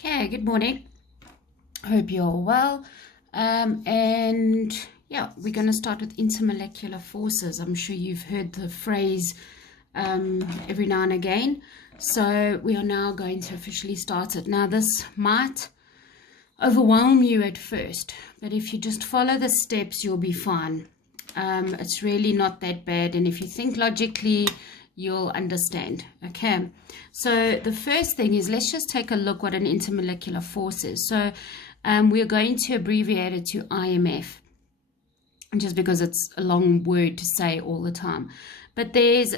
Okay, good morning. Hope you're all well. And yeah, we're going to start with intermolecular forces. I'm sure you've heard the phrase every now and again. So we are now going to officially start it. Now, this might overwhelm you at first, but if you just follow the steps, you'll be fine. It's really not that bad. And if you think logically, you'll understand. Okay, so the first thing is, let's just take a look what an intermolecular force is. So we're going to abbreviate it to IMF, just because it's a long word to say all the time. But there's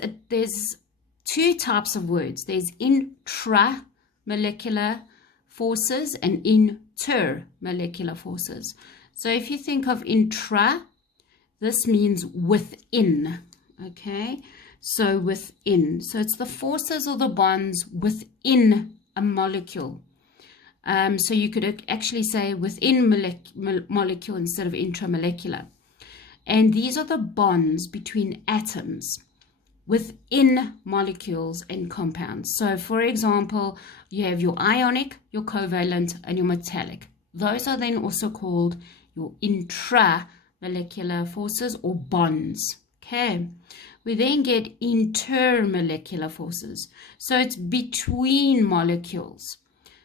two types of words. There's intramolecular forces and intermolecular forces. So if you think of intra, this means within. Okay, so within. So it's the forces or the bonds within a molecule. So you could actually say within molecule instead of intramolecular. And these are the bonds between atoms within molecules and compounds. So for example, you have your ionic, your covalent, and your metallic. Those are then also called your intramolecular forces or bonds. Okay, we then get intermolecular forces. So it's between molecules.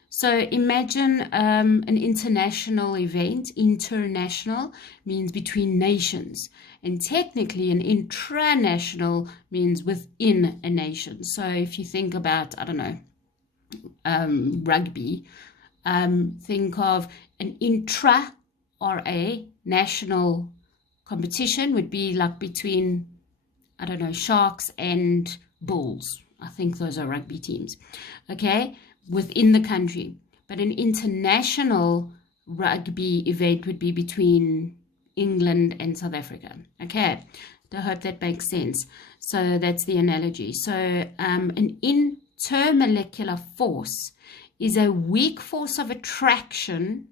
So imagine an international event. International means between nations. And technically an intranational means within a nation. So if you think about, I don't know, rugby, think of an intra or a national competition would be like between, I don't know, Sharks and Bulls. I think those are rugby teams. Okay, within the country. But an international rugby event would be between England and South Africa. Okay, I hope that makes sense. So that's the analogy. So an intermolecular force is a weak force of attraction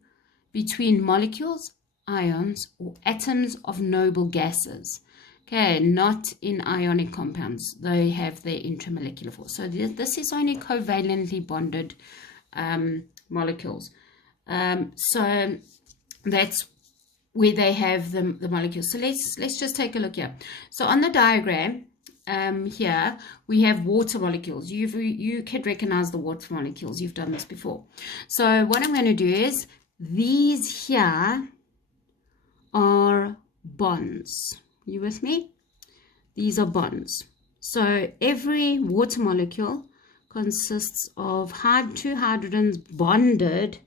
between molecules, ions, or atoms of noble gases. Okay, not in ionic compounds. They have their intramolecular force. So this is only covalently bonded molecules. So that's where they have the molecules. So let's just take a look here. So on the diagram here we have water molecules. You can recognize the water molecules. You've done this before. So what I'm going to do is, these here are bonds. You with me? These are bonds. So every water molecule consists of two hydrogens bonded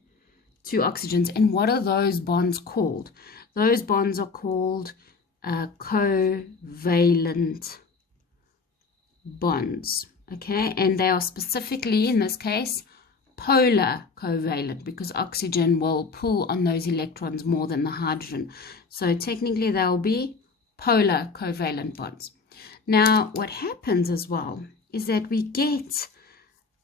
to oxygens. And what are those bonds called? Those bonds are called covalent bonds. Okay, and they are specifically, in this case, polar covalent, because oxygen will pull on those electrons more than the hydrogen. So technically they'll be polar covalent bonds. Now what happens as well is that we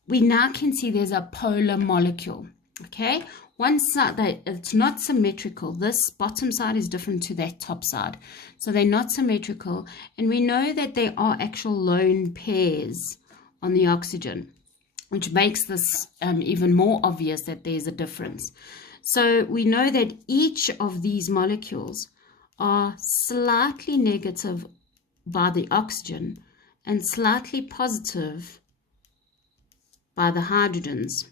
now can see there's a polar molecule. Okay, one side, it's not symmetrical. This bottom side is different to that top side, so they're not symmetrical, and we know that there are actual lone pairs on the oxygen, which makes this even more obvious that there's a difference. So we know that each of these molecules are slightly negative by the oxygen and slightly positive by the hydrogens.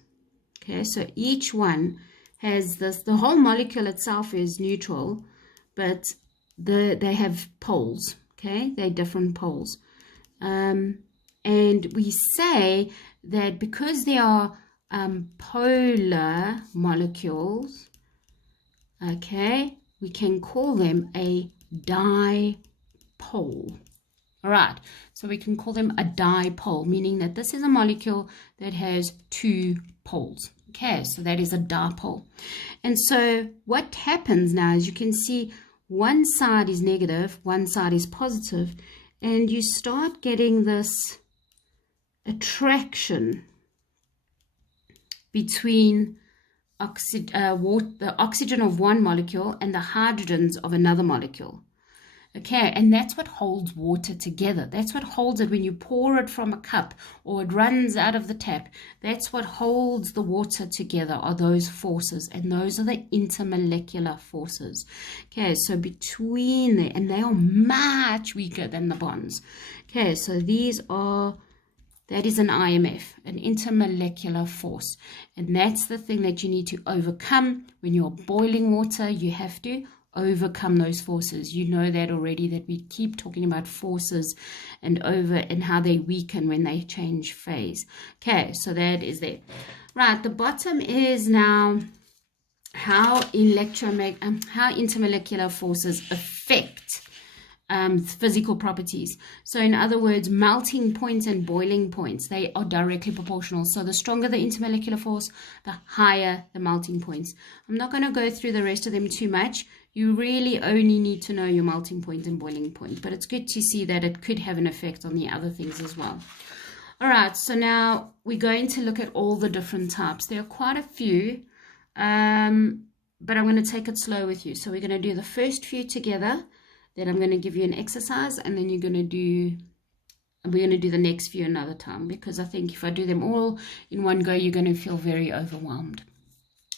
Okay, so each one has this, the whole molecule itself is neutral, but they have poles. Okay, they're different poles. And we say that because they are polar molecules, okay, we can call them a dipole. All right, so we can call them a dipole, meaning that this is a molecule that has two poles. Okay, so that is a dipole. And so what happens now is, you can see one side is negative, one side is positive, and you start getting this attraction between the oxygen of one molecule and the hydrogens of another molecule. Okay, and that's what holds water together. That's what holds it when you pour it from a cup or it runs out of the tap. That's what holds the water together, are those forces, and those are the intermolecular forces. Okay, so between there, and they are much weaker than the bonds. Okay, so that is an IMF, an intermolecular force. And that's the thing that you need to overcome. When you're boiling water, you have to overcome those forces. You know that already, that we keep talking about forces and how they weaken when they change phase. Okay, so that is there. Right, the bottom is now how intermolecular forces affect physical properties. So in other words, melting points and boiling points, they are directly proportional. So the stronger the intermolecular force, the higher the melting points. I'm not going to go through the rest of them too much. You really only need to know your melting point and boiling point, but it's good to see that it could have an effect on the other things as well. All right, so now we're going to look at all the different types. There are quite a few, but I'm going to take it slow with you. So we're going to do the first few together. Then I'm going to give you an exercise, and then we're going to do the next few another time, because I think if I do them all in one go, you're going to feel very overwhelmed.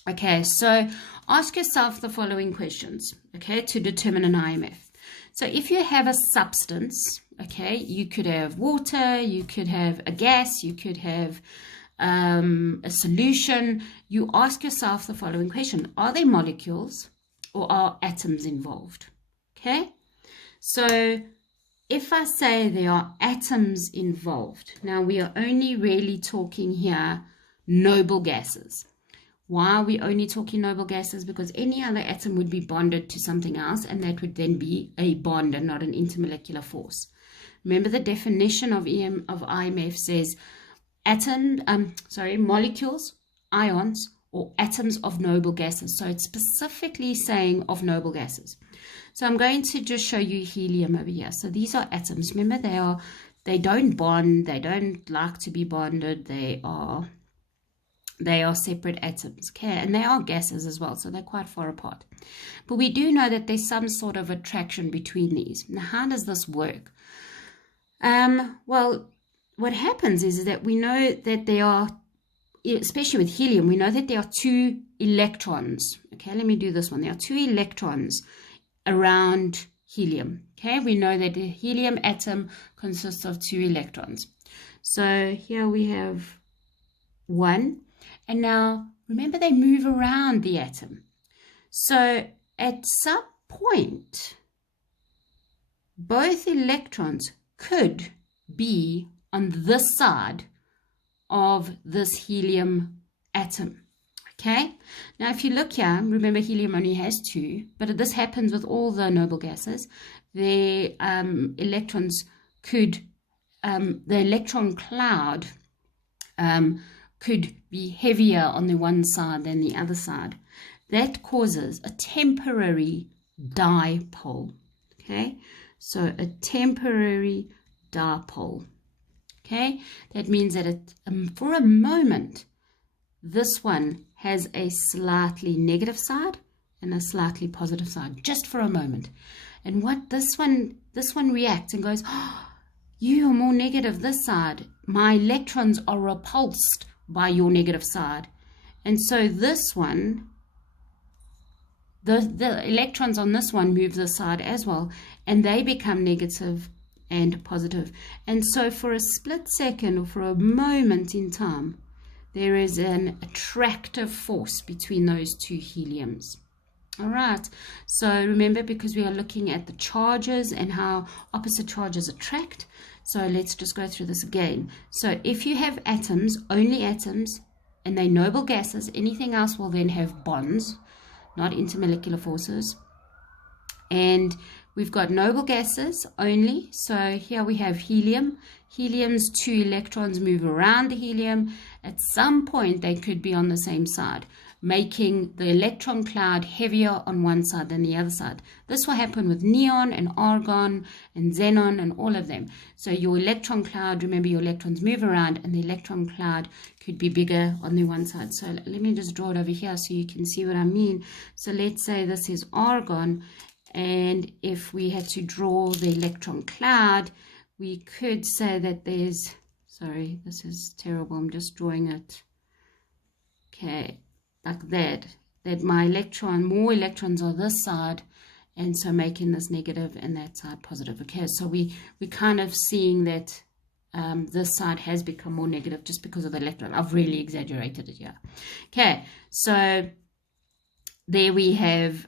Okay, so ask yourself the following questions, okay, to determine an IMF. So if you have a substance, okay, you could have water, you could have a gas, you could have a solution. You ask yourself the following question: are there molecules or are atoms involved? Okay. So if I say there are atoms involved, now we are only really talking here noble gases. Why are we only talking noble gases? Because any other atom would be bonded to something else, and that would then be a bond and not an intermolecular force. Remember, the definition of IMF says molecules, ions, or atoms of noble gases. So it's specifically saying of noble gases. So I'm going to just show you helium over here. So these are atoms. Remember, they don't bond. They don't like to be bonded. They are separate atoms. Okay, and they are gases as well. So they're quite far apart. But we do know that there's some sort of attraction between these. Now, how does this work? Well, what happens is that we know that there are, especially with helium, we know that there are 2 electrons. Okay, let me do this one. There are 2 electrons around helium. Okay, we know that the helium atom consists of 2 electrons. So here we have 1, and now remember, they move around the atom. So at some point, both electrons could be on this side of this helium atom. Okay, now if you look here, remember helium only has 2, but this happens with all the noble gases. The electrons could, the electron cloud could be heavier on the one side than the other side. That causes a temporary dipole. Okay, so a temporary dipole. Okay, that means that for a moment, this one has a slightly negative side and a slightly positive side, just for a moment. And what this one reacts and goes, oh, you are more negative this side. My electrons are repulsed by your negative side. And so this one, the electrons on this one move this side as well, and they become negative and positive. And so for a split second, or for a moment in time, there is an attractive force between those 2 heliums. All right, so remember, because we are looking at the charges and how opposite charges attract, so let's just go through this again. So if you have atoms, only atoms, and they're noble gases, anything else will then have bonds, not intermolecular forces. And we've got noble gases only. So here we have helium. Helium's 2 electrons move around the helium. At some point, they could be on the same side, making the electron cloud heavier on one side than the other side. This will happen with neon and argon and xenon and all of them. So your electron cloud, remember, your electrons move around, and the electron cloud could be bigger on the one side. So let me just draw it over here so you can see what I mean. So let's say this is argon, And if we had to draw the electron cloud, we could say that there's, sorry, this is terrible, I'm just drawing it, okay, like that my more electrons are this side, and so making this negative and that side positive. Okay, so we're kind of seeing that this side has become more negative just because of the electron. I've really exaggerated it here. Okay, so there we have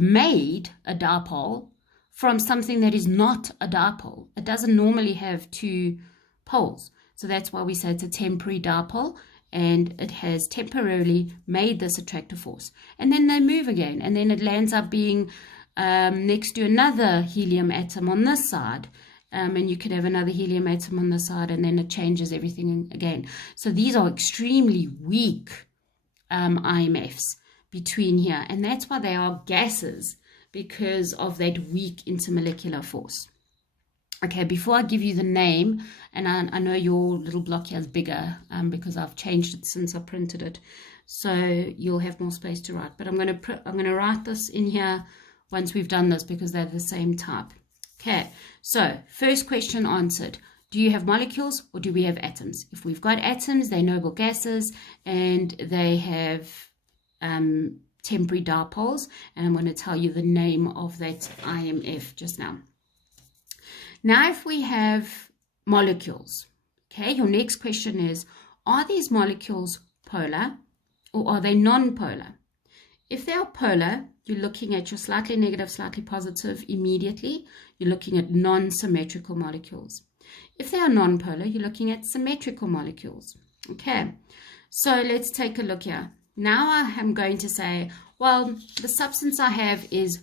made a dipole from something that is not a dipole. It doesn't normally have two poles, so that's why we say it's a temporary dipole, and it has temporarily made this attractive force, and then they move again, and then it lands up being next to another helium atom on this side, and you could have another helium atom on this side, and then it changes everything again. So these are extremely weak IMFs between here, and that's why they are gases, because of that weak intermolecular force. Okay, before I give you the name, and I know your little block here is bigger because I've changed it since I printed it, so you'll have more space to write. But I'm going to write this in here once we've done this because they're the same type. Okay, so first question answered. Do you have molecules or do we have atoms? If we've got atoms, they're noble gases and they have temporary dipoles, and I'm going to tell you the name of that IMF just now. Now, if we have molecules, okay, your next question is, are these molecules polar or are they non-polar? If they are polar, you're looking at your slightly negative, slightly positive immediately. You're looking at non-symmetrical molecules. If they are non-polar, you're looking at symmetrical molecules. Okay, so let's take a look here. Now I am going to say, well, the substance I have is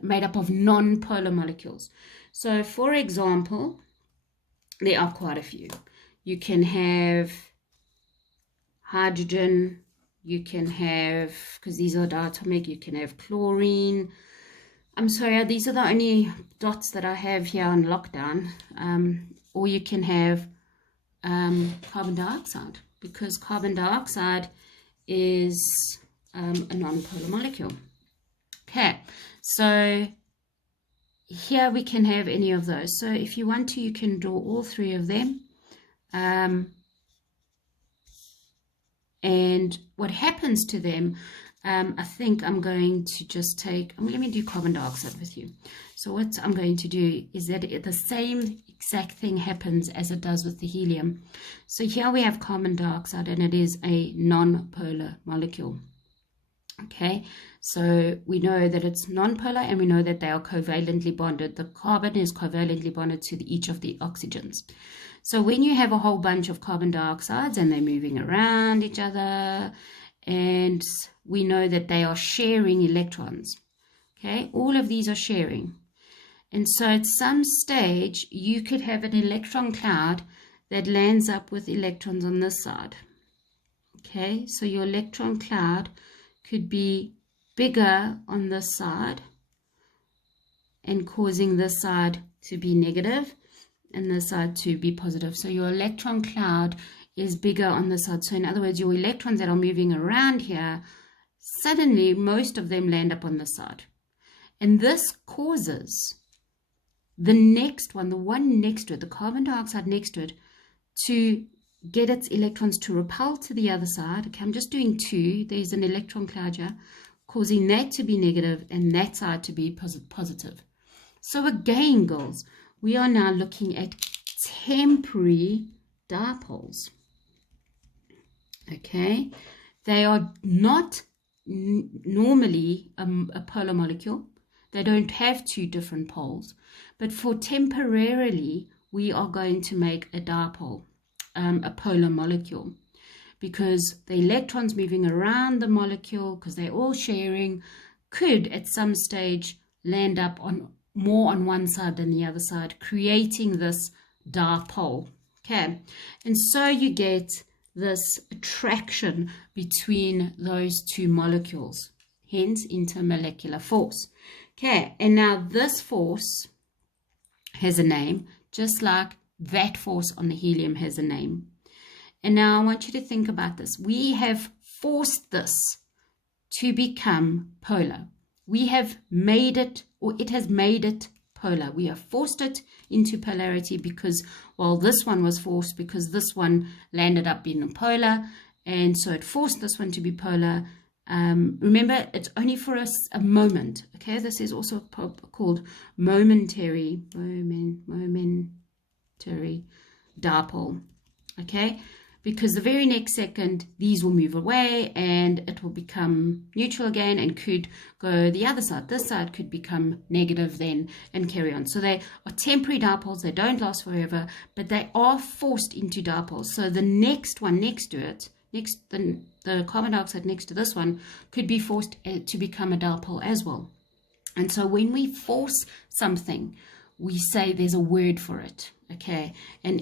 made up of non-polar molecules. So, for example, there are quite a few. You can have hydrogen, you can have, because these are diatomic, you can have chlorine. I'm sorry, these are the only dots that I have here on lockdown. Or you can have carbon dioxide, because carbon dioxide is a non-polar molecule. Okay, so here we can have any of those. So if you want to, you can draw all three of them. And what happens to them, I think I'm going to just take, let me do carbon dioxide with you. So what I'm going to do is that the same exact thing happens as it does with the helium. So here we have carbon dioxide and it is a non-polar molecule. Okay, so we know that it's non-polar and we know that they are covalently bonded. The carbon is covalently bonded to each of the oxygens. So when you have a whole bunch of carbon dioxides and they're moving around each other, and we know that they are sharing electrons. Okay, all of these are sharing. And so at some stage, you could have an electron cloud that lands up with electrons on this side. Okay, so your electron cloud could be bigger on this side and causing this side to be negative and this side to be positive. So your electron cloud is bigger on this side. So in other words, your electrons that are moving around here, suddenly most of them land up on this side. And this causes the next one, the one next to it, the carbon dioxide next to it, to get its electrons to repel to the other side. Okay, I'm just doing two. There's an electron cloud here, causing that to be negative and that side to be positive. So again, girls, we are now looking at temporary dipoles. Okay, they are not normally a polar molecule. They don't have two different poles, but for temporarily, we are going to make a dipole, a polar molecule, because the electrons moving around the molecule, because they're all sharing, could at some stage land up on more on one side than the other side, creating this dipole. Okay, and so you get this attraction between those two molecules, hence intermolecular force. Okay, and now this force has a name, just like that force on the helium has a name. And now I want you to think about this. We have forced this to become polar. we have made it, or it has made it polar. We have forced it into polarity because, well, this one was forced because this one landed up being polar, and so it forced this one to be polar. Remember, it's only for a moment. Okay, this is also called momentary dipole. Okay, because the very next second these will move away and it will become neutral again and could go the other side. This side could become negative then and carry on. So they are temporary dipoles. They don't last forever, but they are forced into dipoles. So the next one next to it, the carbon dioxide next to this one, could be forced to become a dipole as well. And so when we force something, we say there's a word for it. Okay, and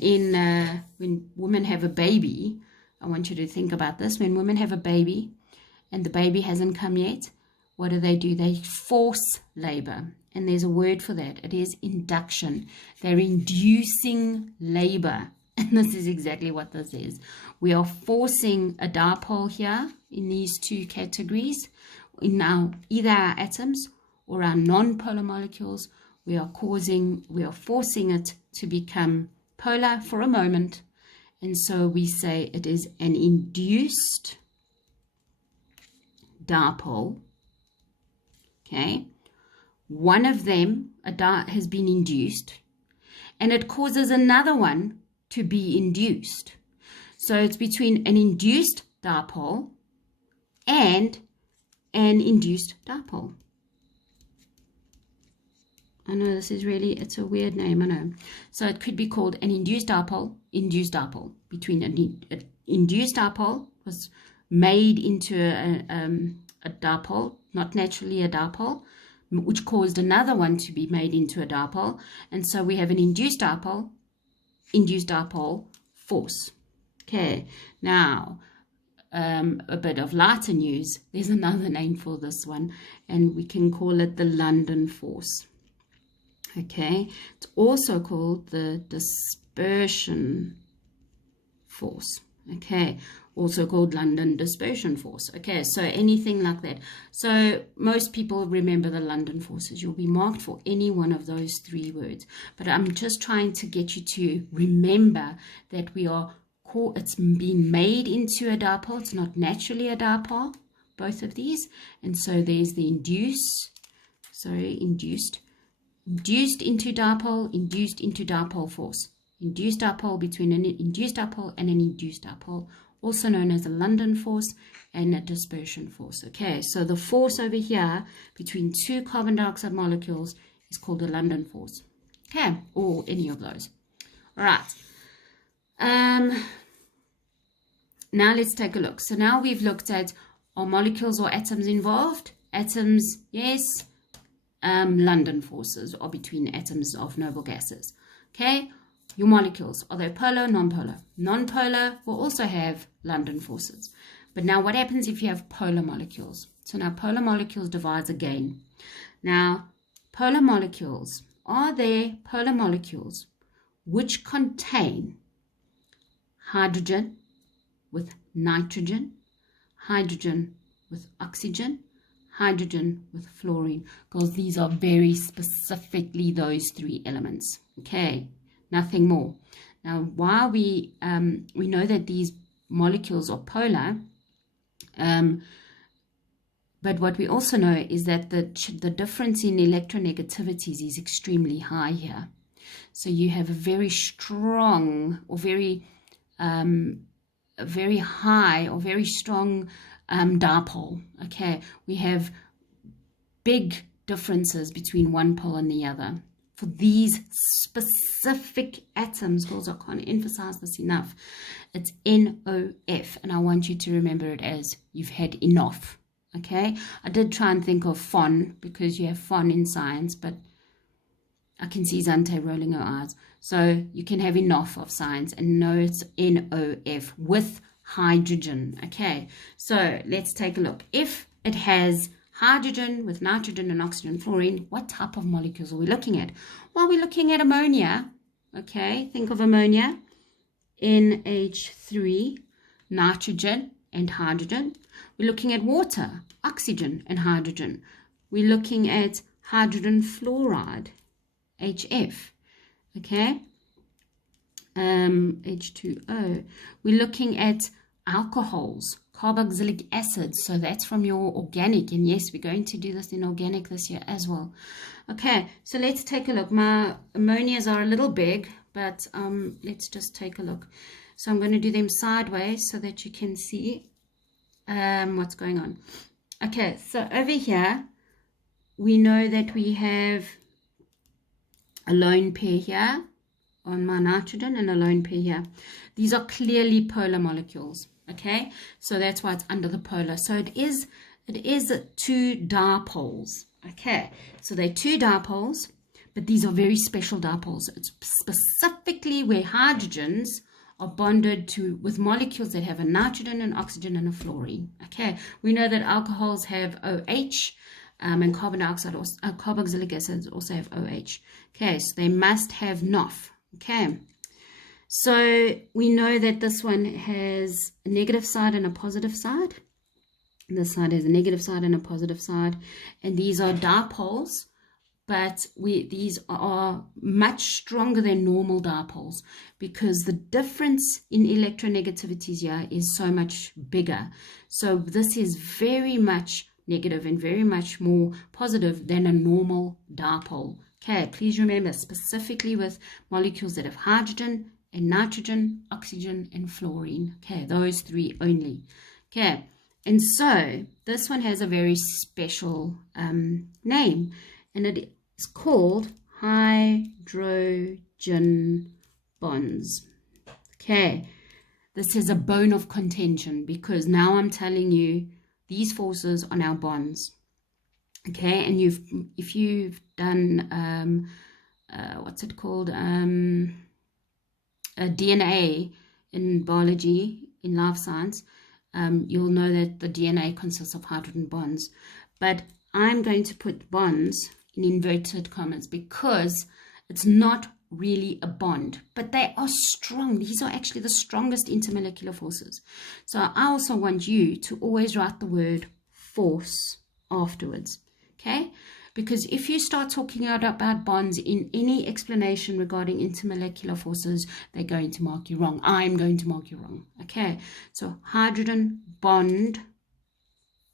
when women have a baby, I want you to think about this. When women have a baby and the baby hasn't come yet, what do? They force labor, and there's a word for that. It is induction. They're inducing labor, and this is exactly what this is. We are forcing a dipole here in these two categories, in either our atoms or our non-polar molecules. We are forcing it to become polar for a moment, and so we say it is an induced dipole. Okay, one of them has been induced, and it causes another one to be induced. So it's between an induced dipole and an induced dipole. I know this is it's a weird name, I know. So it could be called an induced dipole, between an induced dipole was made into a dipole, not naturally a dipole, which caused another one to be made into a dipole. And so we have an induced dipole force. Okay, now a bit of lighter news. There's another name for this one, and we can call it the London force. Okay, it's also called the dispersion force. Okay, also called London dispersion force. Okay, so anything like that. So most people remember the London forces. You'll be marked for any one of those three words. But I'm just trying to get you to remember that it's been made into a dipole. It's not naturally a dipole, both of these. And so there's the induced into dipole, induced into dipole force. Induced dipole between an induced dipole and an induced dipole, also known as a London force and a dispersion force. Okay, so the force over here between two carbon dioxide molecules is called a London force. Okay, or any of those. All right. Now let's take a look. So now we've looked at, are molecules or atoms involved? Atoms, yes. London forces are between atoms of noble gases. Okay, your molecules, are they polar, non-polar? Non-polar will also have London forces. But now what happens if you have polar molecules? So now polar molecules divides again. Now polar molecules, are there polar molecules which contain hydrogen with nitrogen, hydrogen with oxygen, hydrogen with fluorine, because these are very specifically those three elements. Okay, nothing more. Now, while we know that these molecules are polar, but what we also know is that the difference in electronegativities is extremely high here. So you have a very strong or very high or very strong dipole. Okay, we have big differences between one pole and the other. For these specific atoms, girls, I can't emphasize this enough, it's NOF, and I want you to remember it as you've had enough. Okay, I did try and think of FON because you have FON in science, but I can see Zante rolling her eyes. So you can have enough of science and know it's NOF with hydrogen. Okay, so let's take a look. If it has hydrogen with nitrogen and oxygen and fluorine, what type of molecules are we looking at? Well, we're looking at ammonia. Okay, think of ammonia. NH3, nitrogen and hydrogen. We're looking at water, oxygen and hydrogen. we're looking at hydrogen fluoride, HF, okay? H2O. We're looking at alcohols, carboxylic acids. So that's from your organic. And yes, we're going to do this in organic this year as well. Okay, so let's take a look. My ammonias are a little big, but let's just take a look. So I'm going to do them sideways so that you can see what's going on. Okay, so over here, we know that we have a lone pair here on my nitrogen and a lone pair here. These are clearly polar molecules, okay? So that's why it's under the polar. So it is 2 dipoles, okay? So they're 2 dipoles, but these are very special dipoles. It's specifically where hydrogens are bonded with molecules that have a nitrogen, an oxygen, and a fluorine, okay? We know that alcohols have OH, and carbon dioxide, carboxylic acids also have OH. Okay, so they must have NOF. Okay, so we know that this one has a negative side and a positive side. This side has a negative side and a positive side. And these are dipoles, but these are much stronger than normal dipoles because the difference in electronegativities here is so much bigger. So this is very much negative and very much more positive than a normal dipole. Okay, please remember specifically with molecules that have hydrogen and nitrogen, oxygen, and fluorine. Okay, those 3 only. Okay, and so this one has a very special name, and it is called hydrogen bonds. Okay, this is a bone of contention because now I'm telling you these forces are now bonds. Okay, and if you've done what's it called, DNA in biology, in life science, you'll know that the DNA consists of hydrogen bonds. But I'm going to put bonds in inverted commas because it's not really a bond, but they are strong. These are actually the strongest intermolecular forces. So I also want you to always write the word force afterwards, okay? Because if you start talking about bonds in any explanation regarding intermolecular forces, they're going to mark you wrong. I'm going to mark you wrong, okay? So hydrogen bond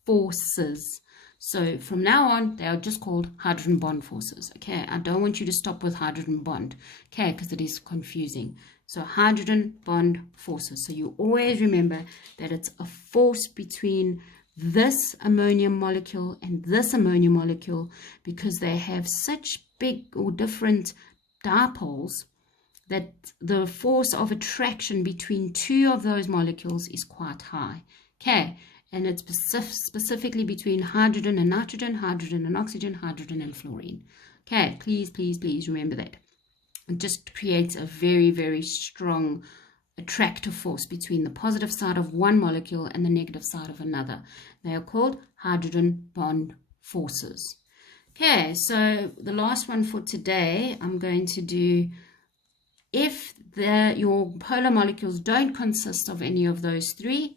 forces. So from now on, they are just called hydrogen bond forces, okay? I don't want you to stop with hydrogen bond, okay, because it is confusing. So hydrogen bond forces. So you always remember that it's a force between this ammonium molecule and this ammonium molecule because they have such big or different dipoles that the force of attraction between 2 of those molecules is quite high, okay? And it's specifically between hydrogen and nitrogen, hydrogen and oxygen, hydrogen and fluorine. Okay, please, please, please remember that. It just creates a very, very strong attractive force between the positive side of one molecule and the negative side of another. They are called hydrogen bond forces. Okay, so the last one for today, I'm going to do if your polar molecules don't consist of any of those 3,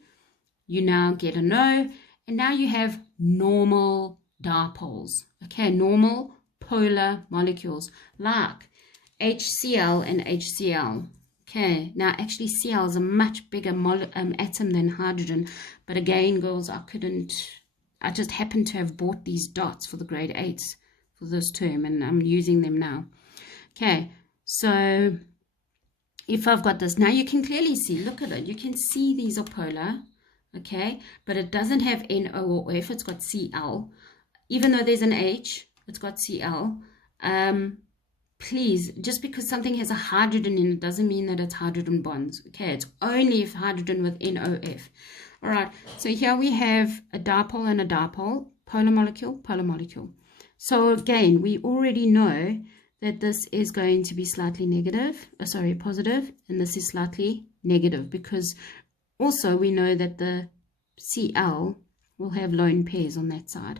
you now get a no, and now you have normal dipoles, okay, normal polar molecules like HCl and HCl. Okay, now actually Cl is a much bigger atom than hydrogen, but again, girls, I just happened to have bought these dots for the grade 8s for this term, and I'm using them now. Okay, so if I've got this, now you can clearly see, look at it, you can see these are polar. Okay, but it doesn't have NO or F, it's got Cl. Even though there's an H, it's got Cl. Please, just because something has a hydrogen in it doesn't mean that it's hydrogen bonds. Okay, it's only if hydrogen with NOF. All right, so here we have a dipole and a dipole, polar molecule, polar molecule. So again, we already know that this is going to be slightly positive, and this is slightly negative because also we know that the Cl will have lone pairs on that side.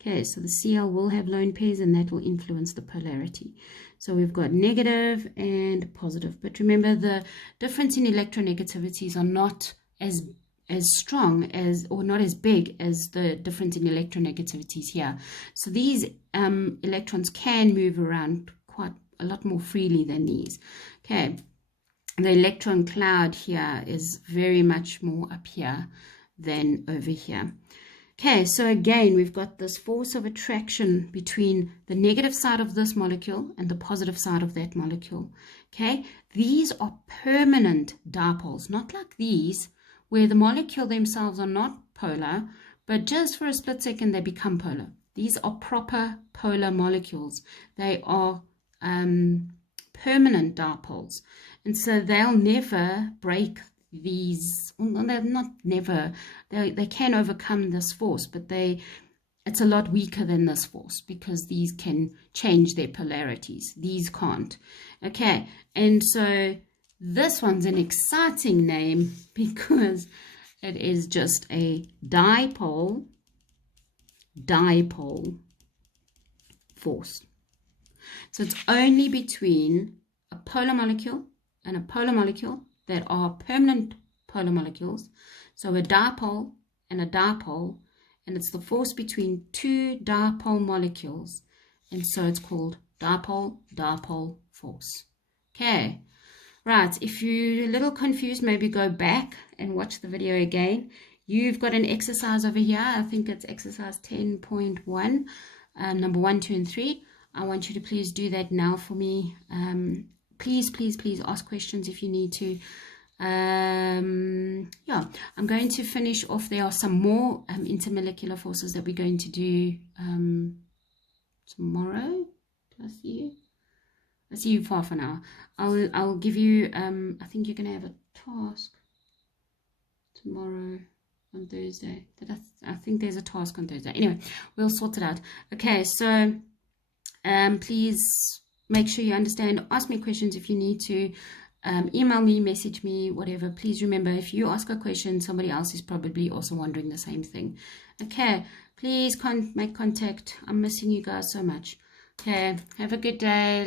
Okay, so the Cl will have lone pairs and that will influence the polarity. So we've got negative and positive. But remember, the difference in electronegativities are not as as strong as, or not as big as, the difference in electronegativities here. So these electrons can move around quite a lot more freely than these. Okay, the electron cloud here is very much more up here than over here. Okay, so again, we've got this force of attraction between the negative side of this molecule and the positive side of that molecule. Okay, these are permanent dipoles, not like these, where the molecule themselves are not polar, but just for a split second they become polar. These are proper polar molecules. They are permanent dipoles, and so they'll never break these, well, they're not never, they can overcome this force, but it's a lot weaker than this force, because these can change their polarities. These can't. Okay, and so this one's an exciting name because it is just a dipole force. So it's only between a polar molecule and a polar molecule that are permanent polar molecules. So a dipole and a dipole, and it's the force between two dipole molecules, and so it's called dipole force. Okay, right, if you're a little confused, maybe go back and watch the video again. You've got an exercise over here. I think it's exercise 10.1, number 1, 2, and 3. I want you to please do that now for me. Please ask questions if you need to. Yeah, I'm going to finish off. There are some more intermolecular forces that we're going to do tomorrow. I see you for half an hour. I'll give you I think you're gonna have a task tomorrow on Thursday. I think there's a task on Thursday. Anyway, we'll sort it out. Okay, so please make sure you understand. Ask me questions if you need to. Email me, message me, whatever. Please remember, if you ask a question, somebody else is probably also wondering the same thing. Okay, please make contact. I'm missing you guys so much. Okay, have a good day.